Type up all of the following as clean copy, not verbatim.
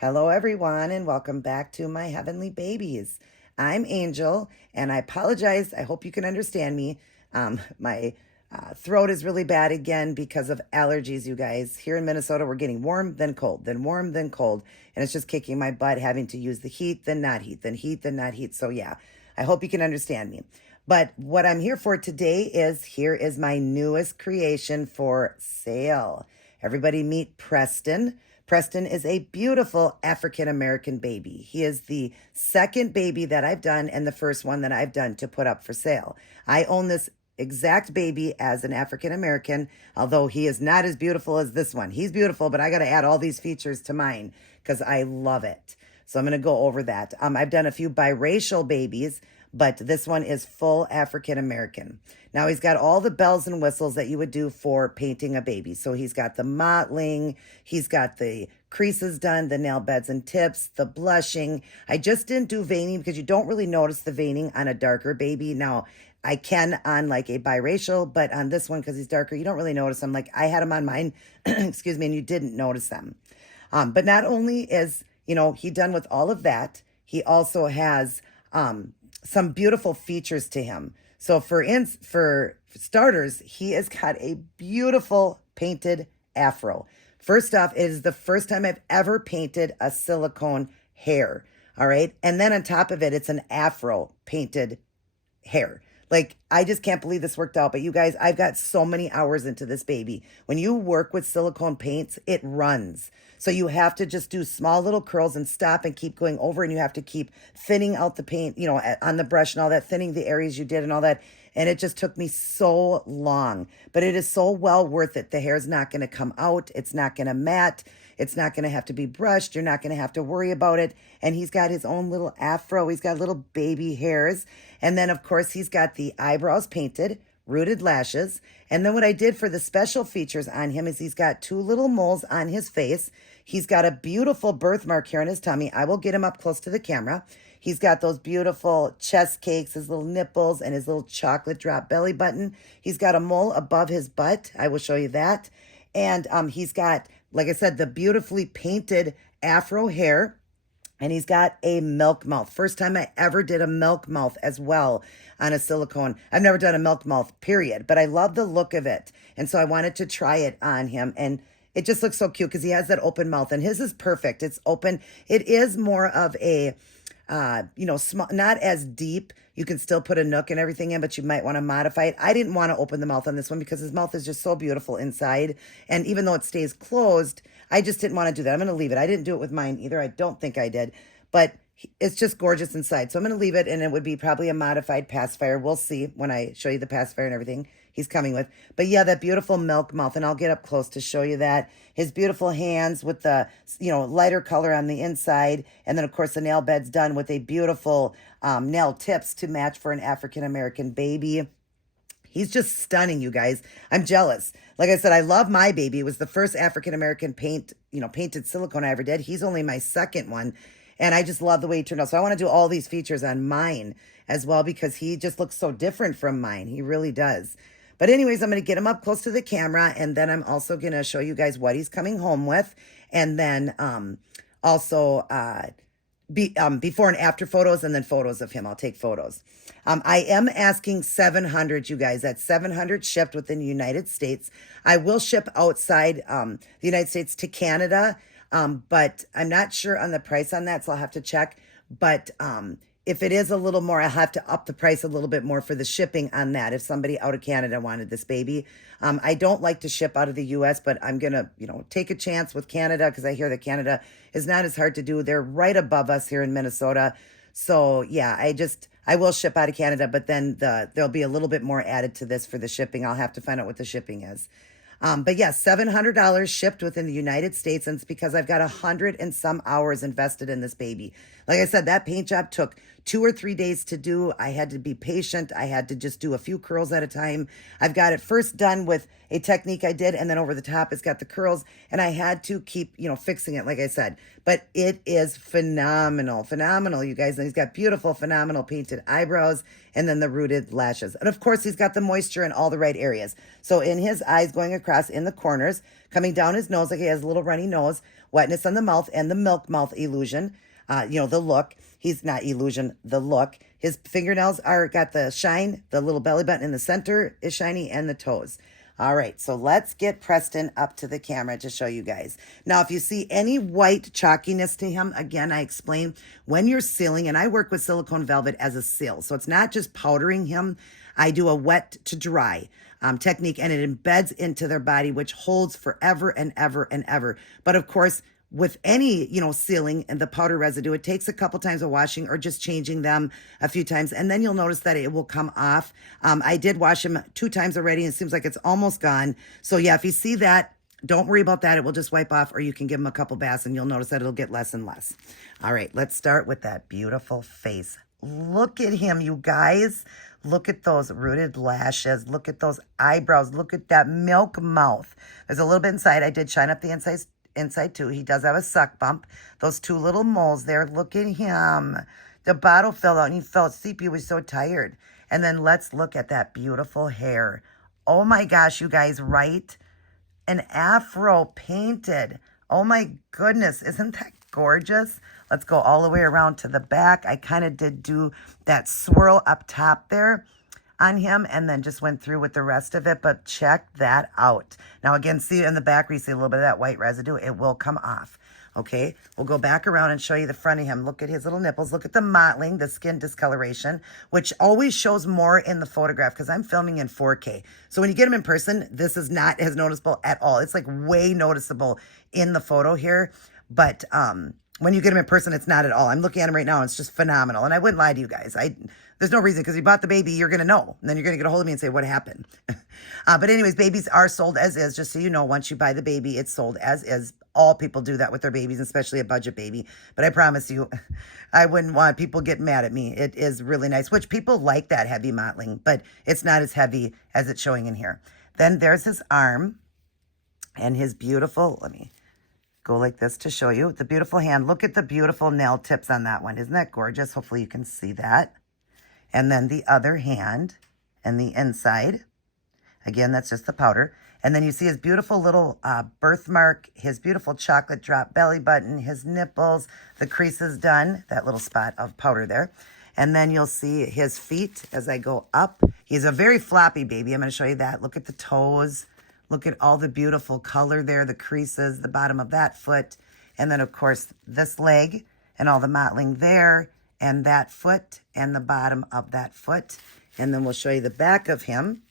Hello, everyone, and welcome back to my heavenly babies. I'm Angel, and I apologize. I hope you can understand me. My throat is really bad again because of allergies, you guys. Here in Minnesota, we're getting warm, then cold, then warm, then cold, and it's just kicking my butt having to use the heat, then not heat, then heat, then not heat. So, yeah, I hope you can understand me. But what I'm here for today is here is my newest creation for sale. Everybody meet Preston. Preston is a beautiful African American baby. He is the second baby that I've done and the first one that I've done to put up for sale. I own this exact baby as an African American, although he is not as beautiful as this one. He's beautiful, but I got to add all these features to mine because I love it. So I'm going to go over that. I've done a few biracial babies, but this one is full African American. Now he's got all the bells and whistles that you would do for painting a baby. So he's got the mottling, he's got the creases done, the nail beds and tips, the blushing. I just didn't do veining because you don't really notice the veining on a darker baby. Now I can on like a biracial, but on this one, because he's darker, you don't really notice them. Like I had them on mine, excuse me, and you didn't notice them. But not only is, he done with all of that, he also has some beautiful features to him. So for starters, he has got a beautiful painted afro. First off, it is the first time I've ever painted a silicone hair. All right. And then on top of it, it's an afro painted hair. Like, I just can't believe this worked out. But you guys, I've got so many hours into this baby. When you work with silicone paints, it runs. So you have to just do small little curls and stop and keep going over. And you have to keep thinning out the paint, on the brush and all that, thinning the areas you did and all that. And it just took me so long. But it is so well worth it. The hair is not going to come out. It's not going to matte. It's not going to have to be brushed. You're not going to have to worry about it. And he's got his own little afro. He's got little baby hairs. And then, of course, he's got the eyebrows painted, rooted lashes. And then what I did for the special features on him is he's got two little moles on his face. He's got a beautiful birthmark here on his tummy. I will get him up close to the camera. He's got those beautiful chest cakes, his little nipples, and his little chocolate drop belly button. He's got a mole above his butt. I will show you that. And he's got, like I said, the beautifully painted afro hair. And he's got a milk mouth. First time I ever did a milk mouth as well on a silicone. I've never done a milk mouth, period. But I love the look of it. And so I wanted to try it on him. And it just looks so cute because he has that open mouth. And his is perfect. It's open. It is more of a, small, not as deep. You can still put a nook and everything in, but you might want to modify it. I didn't want to open the mouth on this one because his mouth is just so beautiful inside. And even though it stays closed, I just didn't want to do that. I'm going to leave it. I didn't do it with mine either. I don't think I did, but it's just gorgeous inside. So I'm going to leave it, and it would be probably a modified pacifier. We'll see when I show you the pacifier and everything he's coming with. But yeah, that beautiful milk mouth, and I'll get up close to show you that. His beautiful hands with the, lighter color on the inside. And then, of course, the nail bed's done with a beautiful nail tips to match for an African-American baby. He's just stunning, you guys. I'm jealous. Like I said, I love my baby. It was the first African-American painted silicone I ever did. He's only my second one. And I just love the way he turned out. So I want to do all these features on mine as well because he just looks so different from mine. He really does. But anyways, I'm going to get him up close to the camera. And then I'm also going to show you guys what he's coming home with. And then also before and after photos, and then photos of him. I'll take photos. I am asking 700, you guys. That's 700 shipped within the United States. I will ship outside the United States to Canada, but I'm not sure on the price on that, so I'll have to check. But if it is a little more, I'll have to up the price a little bit more for the shipping on that if somebody out of Canada wanted this baby. I don't like to ship out of the U.S., but I'm going to, take a chance with Canada because I hear that Canada is not as hard to do. They're right above us here in Minnesota. So, yeah, I will ship out of Canada, but then there'll be a little bit more added to this for the shipping. I'll have to find out what the shipping is. But yes, $700 shipped within the United States. And it's because I've got 100 and some hours invested in this baby. Like I said, that paint job took 2 or 3 days to do. I had to be patient. I had to just do a few curls at a time. I've got it first done with a technique I did, and then over the top it's got the curls, and I had to keep, fixing it, like I said. But it is phenomenal, phenomenal, you guys. And he's got beautiful, phenomenal painted eyebrows, and then the rooted lashes. And of course, he's got the moisture in all the right areas. So in his eyes, going across in the corners, coming down his nose, like he has a little runny nose, wetness on the mouth, and the milk mouth illusion. The look. He's not illusion, the look. His fingernails got the shine, the little belly button in the center is shiny, and the toes. All right, so let's get Preston up to the camera to show you guys. Now, if you see any white chalkiness to him, again, I explain when you're sealing, and I work with silicone velvet as a seal. So it's not just powdering him. I do a wet to dry technique, and it embeds into their body, which holds forever and ever and ever. But of course, with any, sealing and the powder residue, it takes a couple times of washing or just changing them a few times. And then you'll notice that it will come off. I did wash him 2 times already, and it seems like it's almost gone. So yeah, if you see that, don't worry about that. It will just wipe off, or you can give him a couple baths and you'll notice that it'll get less and less. All right, let's start with that beautiful face. Look at him, you guys. Look at those rooted lashes. Look at those eyebrows. Look at that milk mouth. There's a little bit inside. I did shine up the inside too. He does have a suck bump. Those 2 little moles there. Look at him. The bottle fell out and he fell asleep. He was so tired. And then let's look at that beautiful hair. Oh my gosh, you guys, right? An afro painted. Oh my goodness. Isn't that gorgeous? Let's go all the way around to the back. I kind of did do that swirl up top there on him, and then just went through with the rest of it. But check that out. Now again, see in the back where you see a little bit of that white residue, it will come off. Okay, we'll go back around and show you the front of him. Look at his little nipples. Look at the mottling, the skin discoloration, which always shows more in the photograph because I'm filming in 4K. So when you get him in person, this is not as noticeable at all. It's like way noticeable in the photo here. But when you get him in person, it's not at all. I'm looking at him right now, and it's just phenomenal. And I wouldn't lie to you guys. There's no reason, because you bought the baby, you're going to know. And then you're going to get a hold of me and say, what happened? But anyways, babies are sold as is. Just so you know, once you buy the baby, it's sold as is. All people do that with their babies, especially a budget baby. But I promise you, I wouldn't want people getting mad at me. It is really nice, which people like that heavy mottling, but it's not as heavy as it's showing in here. Then there's his arm and his beautiful, let me go like this to show you the beautiful hand. Look at the beautiful nail tips on that one. Isn't that gorgeous? Hopefully you can see that. And then the other hand and the inside. Again, that's just the powder. And then you see his beautiful little birthmark, his beautiful chocolate drop belly button, his nipples, the creases done, that little spot of powder there. And then you'll see his feet as I go up. He's a very floppy baby. I'm going to show you that. Look at the toes. Look at all the beautiful color there, the creases, the bottom of that foot. And then, of course, this leg and all the mottling there, and that foot and the bottom of that foot. And then we'll show you the back of him.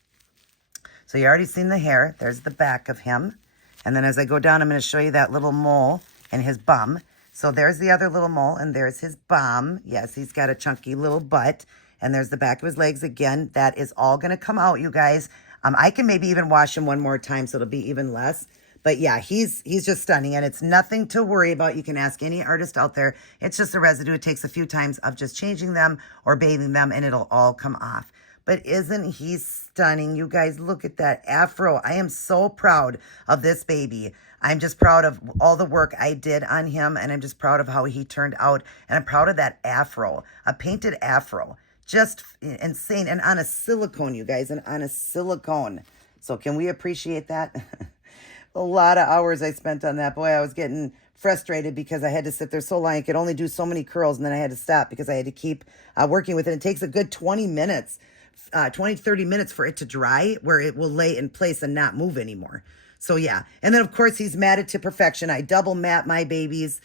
So you already seen the hair. There's the back of him. And then as I go down, I'm going to show you that little mole and his bum. So there's the other little mole, and there's his bum. Yes, he's got a chunky little butt. And there's the back of his legs. Again, that is all going to come out, you guys. I can maybe even wash him one more time, so it'll be even less. But yeah, he's just stunning, and it's nothing to worry about. You can ask any artist out there. It's just a residue. It takes a few times of just changing them or bathing them, and it'll all come off. But isn't he stunning? You guys, look at that afro. I am so proud of this baby. I'm just proud of all the work I did on him, and I'm just proud of how he turned out. And I'm proud of that afro, a painted afro. Just insane. And on a silicone, you guys, and on a silicone. So can we appreciate that? A lot of hours I spent on that. Boy, I was getting frustrated because I had to sit there so long. I could only do so many curls, and then I had to stop because I had to keep working with it. It takes a good 20 minutes, 30 minutes for it to dry, where it will lay in place and not move anymore. So yeah. And then of course he's matted to perfection. I double matte my babies.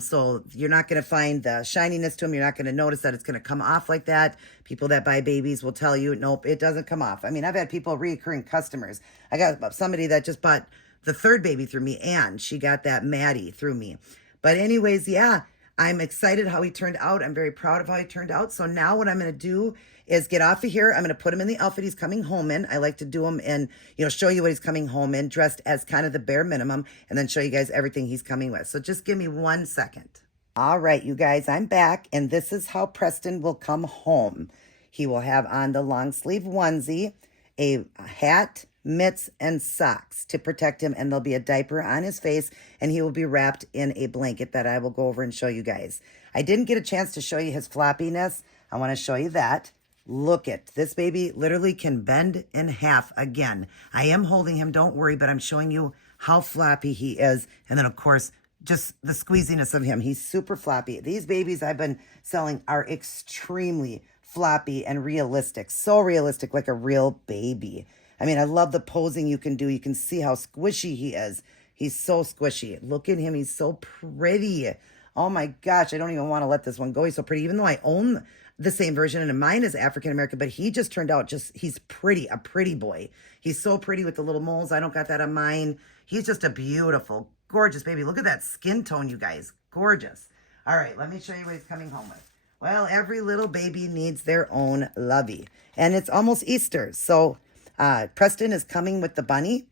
So you're not going to find the shininess to them. You're not going to notice that it's going to come off like that. People that buy babies will tell you, nope, it doesn't come off. I mean, I've had people, reoccurring customers. I got somebody that just bought the 3rd baby through me, and she got that Maddie through me. But anyways, yeah, I'm excited how he turned out. I'm very proud of how he turned out. So now what I'm going to do is get off of here. I'm going to put him in the outfit he's coming home in. I like to do him and, show you what he's coming home in, dressed as kind of the bare minimum, and then show you guys everything he's coming with. So just give me 1 second. All right, you guys, I'm back, and this is how Preston will come home. He will have on the long sleeve onesie, a hat, mitts, and socks to protect him, and there'll be a diaper on his face, and he will be wrapped in a blanket that I will go over and show you guys. I didn't get a chance to show you his floppiness. I want to show you that. Look it. This baby literally can bend in half again. I am holding him, don't worry, but I'm showing you how floppy he is, and then, of course, just the squeeziness of him. He's super floppy. These babies I've been selling are extremely floppy and realistic. So realistic, like a real baby. I mean, I love the posing you can do. You can see how squishy he is. He's so squishy. Look at him. He's so pretty. Oh my gosh, I don't even want to let this one go. He's so pretty. Even though I own the same version and mine is African American, but he just turned out he's pretty, a pretty boy. He's so pretty with the little moles. I don't got that on mine. He's just a beautiful, gorgeous baby. Look at that skin tone, you guys. Gorgeous. All right, let me show you what he's coming home with. Well, every little baby needs their own lovey. And it's almost Easter. So Preston is coming with the bunny.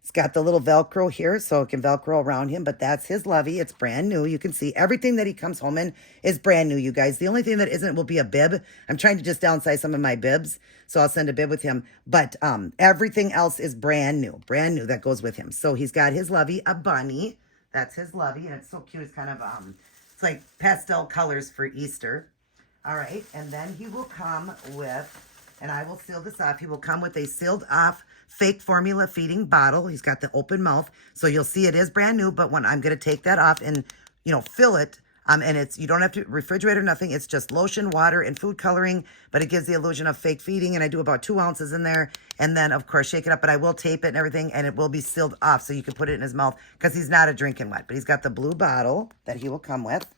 It's got the little Velcro here, so it can Velcro around him, but that's his lovey. It's brand new. You can see everything that he comes home in is brand new, you guys. The only thing that isn't will be a bib. I'm trying to just downsize some of my bibs, so I'll send a bib with him. But everything else is brand new that goes with him. So he's got his lovey, a bunny. That's his lovey, and it's so cute. It's kind of, it's like pastel colors for Easter. All right, and then he will come with, and I will seal this off, he will come with a sealed off fake formula feeding bottle. He's got the open mouth, so you'll see it is brand new, but when I'm going to take that off and, fill it, and you don't have to refrigerate or nothing. It's just lotion, water, and food coloring, but it gives the illusion of fake feeding, and I do about 2 ounces in there, and then, of course, shake it up, but I will tape it and everything, and it will be sealed off, so you can put it in his mouth, because he's not a drinking wet, but he's got the blue bottle that he will come with.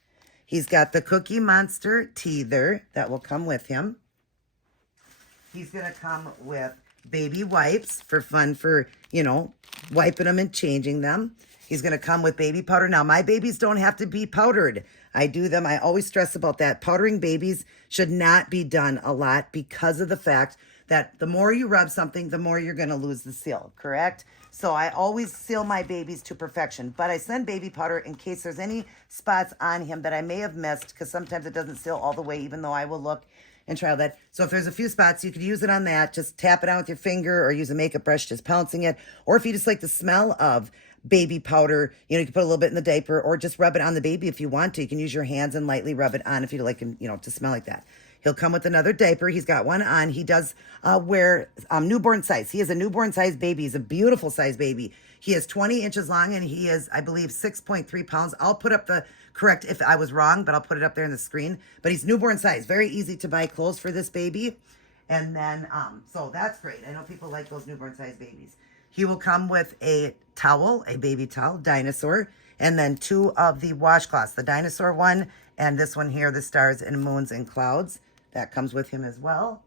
He's got the Cookie Monster teether that will come with him. He's going to come with baby wipes for fun for, wiping them and changing them. He's going to come with baby powder. Now, my babies don't have to be powdered. I do them. I always stress about that. Powdering babies should not be done a lot because of the fact that the more you rub something, the more you're going to lose the seal, correct? So I always seal my babies to perfection, but I send baby powder in case there's any spots on him that I may have missed, because sometimes it doesn't seal all the way, even though I will look and try that. So if there's a few spots, you could use it on that. Just tap it on with your finger or use a makeup brush, just pouncing it. Or if you just like the smell of baby powder, you can put a little bit in the diaper or just rub it on the baby if you want to. You can use your hands and lightly rub it on if you like him, to smell like that. He'll come with another diaper. He's got one on. He does wear newborn size. He is a newborn size baby. He's a beautiful size baby. He is 20 inches long and he is, I believe, 6.3 pounds. I'll put up the correct if I was wrong, but I'll put it up there on the screen. But he's newborn size. Very easy to buy clothes for this baby. And then, so that's great. I know people like those newborn size babies. He will come with a towel, a baby towel, dinosaur, and then 2 of the washcloths. The dinosaur one and this one here, the stars and moons and clouds. That comes with him as well.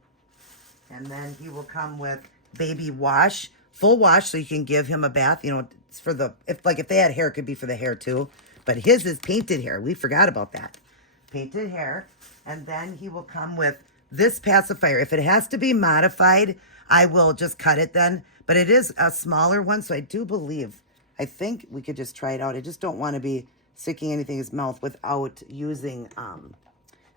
And then he will come with baby wash, full wash, so you can give him a bath. It's for if they had hair, it could be for the hair too. But his is painted hair. We forgot about that. Painted hair. And then he will come with this pacifier. If it has to be modified, I will just cut it then. But it is a smaller one, so I think we could just try it out. I just don't want to be sticking anything in his mouth without using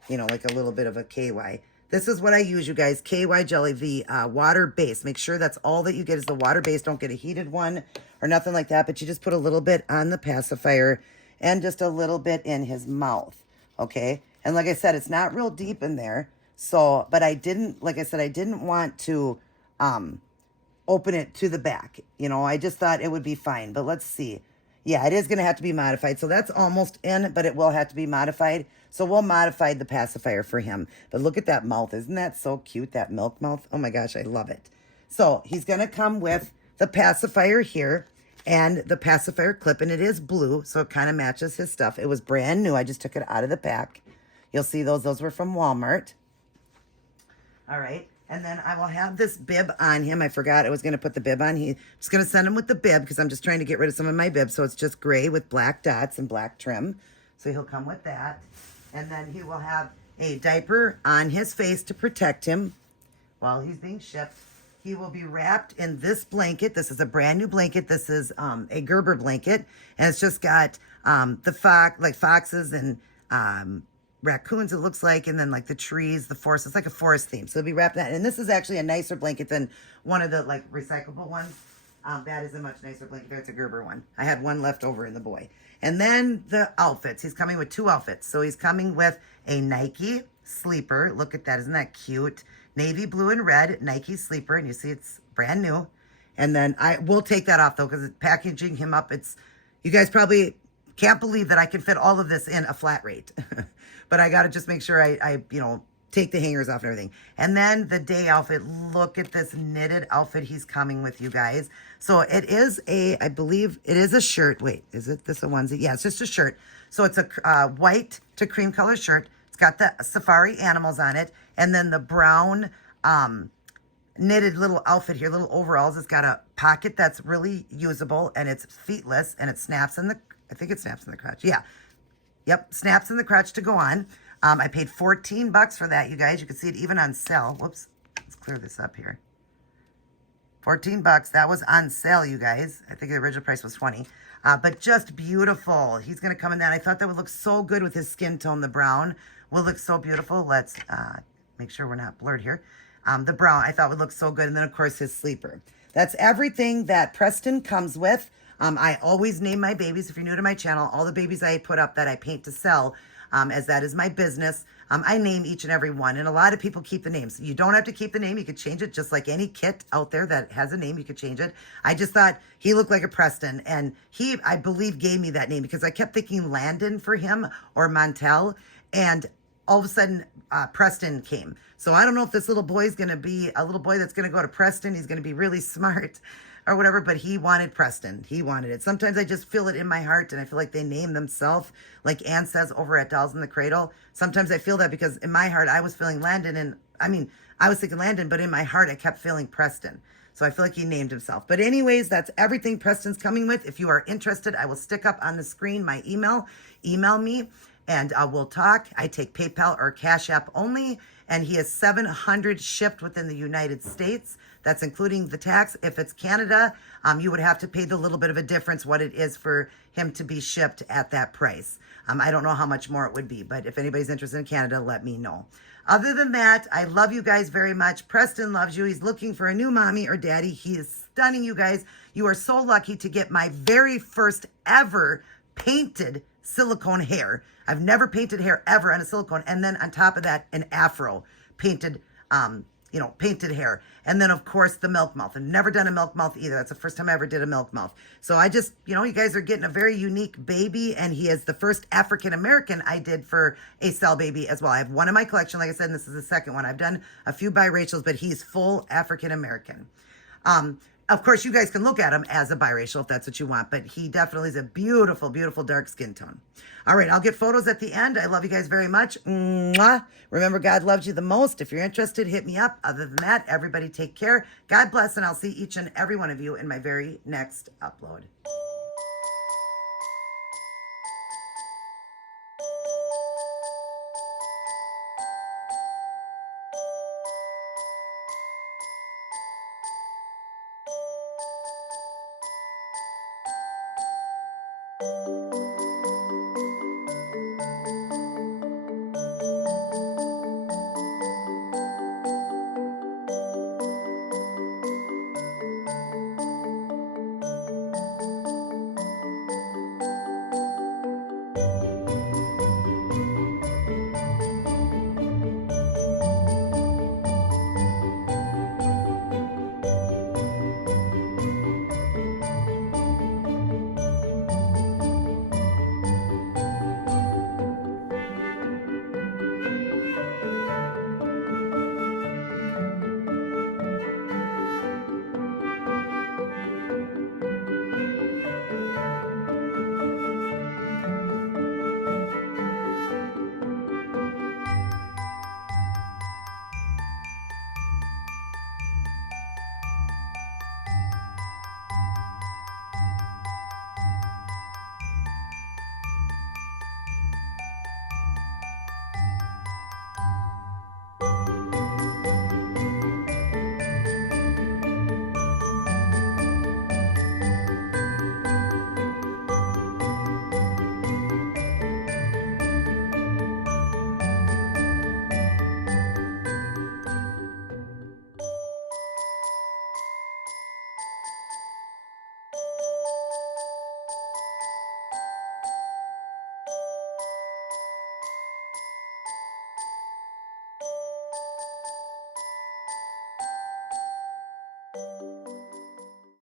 like a little bit of a KY. This is what I use, you guys. KY jelly, the water base. Make sure that's all that you get is the water base. Don't get a heated one or nothing like that, but you just put a little bit on the pacifier and just a little bit in his mouth, okay? And like I said, it's not real deep in there. So, but I didn't want to open it to the back. I just thought it would be fine, but let's see. Yeah, it is going to have to be modified. So that's almost in, but it will have to be modified. So we'll modify the pacifier for him. But look at that mouth. Isn't that so cute, that milk mouth? Oh my gosh, I love it. So he's going to come with the pacifier here and the pacifier clip, and it is blue, so it kind of matches his stuff. It was brand new. I just took it out of the pack. You'll see those. Those were from Walmart. All right. And then I will have this bib on him. I forgot I was going to put the bib on. I'm just going to send him with the bib because I'm just trying to get rid of some of my bibs. So it's just gray with black dots and black trim. So he'll come with that. And then he will have a diaper on his face to protect him while he's being shipped. He will be wrapped in this blanket. This is a brand new blanket. This is a Gerber blanket. And it's just got the foxes and raccoons, it looks like, and then like the trees, the forest. It's like a forest theme. So it'll be wrapped in that. And this is actually a nicer blanket than one of the like recyclable ones. That is a much nicer blanket. It's a Gerber one. I had one left over in the boy. And then the outfits. He's coming with 2 outfits. So he's coming with a Nike sleeper. Look at that. Isn't that cute? Navy blue and red Nike sleeper. And you see it's brand new. And then I will take that off though, because packaging him up, you guys probably can't believe that I can fit all of this in a flat rate. But I got to just make sure I take the hangers off and everything. And then the day outfit, look at this knitted outfit he's coming with, you guys. So it is I believe it is a shirt. Wait, is it this a onesie? Yeah, it's just a shirt. So it's a white to cream color shirt. It's got the safari animals on it. And then the brown knitted little outfit here, little overalls. It's got a pocket that's really usable, and it's feetless, and it snaps in I think it snaps in the crotch. Yeah. Yep, snaps in the crotch to go on. I paid $14 for that, you guys. You can see it even on sale. Whoops, let's clear this up here. $14, that was on sale, you guys. I think the original price was $20. But just beautiful. He's gonna come in that. I thought that would look so good with his skin tone. The brown will look so beautiful. Let's make sure we're not blurred here. The brown I thought would look so good. And then of course his sleeper. That's everything that Preston comes with. I always name my babies. If you're new to my channel, all the babies I put up that I paint to sell, as that is my business, I name each and every one. And a lot of people keep the names. You don't have to keep the name. You could change it just like any kit out there that has a name. You could change it. I just thought he looked like a Preston. And he, I believe, gave me that name because I kept thinking Landon for him or Montel. And all of a sudden, Preston came. So I don't know if this little boy is going to be a little boy that's going to go to Preston. He's going to be really smart or whatever, but he wanted Preston. He wanted it. Sometimes I just feel it in my heart, and I feel like they name themselves, like Ann says over at Dolls in the Cradle. Sometimes I feel that because in my heart, I was feeling Landon, and I was thinking Landon, but in my heart, I kept feeling Preston. So I feel like he named himself. But anyways, that's everything Preston's coming with. If you are interested, I will stick up on the screen my email. Email me, and we'll talk. I take PayPal or Cash App only, and he is 700 shipped within the United States. That's including the tax. If it's Canada, you would have to pay the little bit of a difference what it is for him to be shipped at that price. I don't know how much more it would be, but if anybody's interested in Canada, let me know. Other than that, I love you guys very much. Preston loves you. He's looking for a new mommy or daddy. He is stunning, you guys. You are so lucky to get my very first ever painted silicone hair. I've never painted hair ever on a silicone. And then on top of that, an afro painted, painted hair. And then, of course, the milk mouth. I've never done a milk mouth either. That's the first time I ever did a milk mouth. So I just, you guys are getting a very unique baby. And he is the first African-American I did for a cell baby as well. I have one in my collection, like I said, and this is the second one. I've done a few biracials, but he's full African-American. Of course, you guys can look at him as a biracial if that's what you want, but he definitely is a beautiful, beautiful dark skin tone. All right, I'll get photos at the end. I love you guys very much. Mwah. Remember, God loves you the most. If you're interested, hit me up. Other than that, everybody take care. God bless, and I'll see each and every one of you in my very next upload.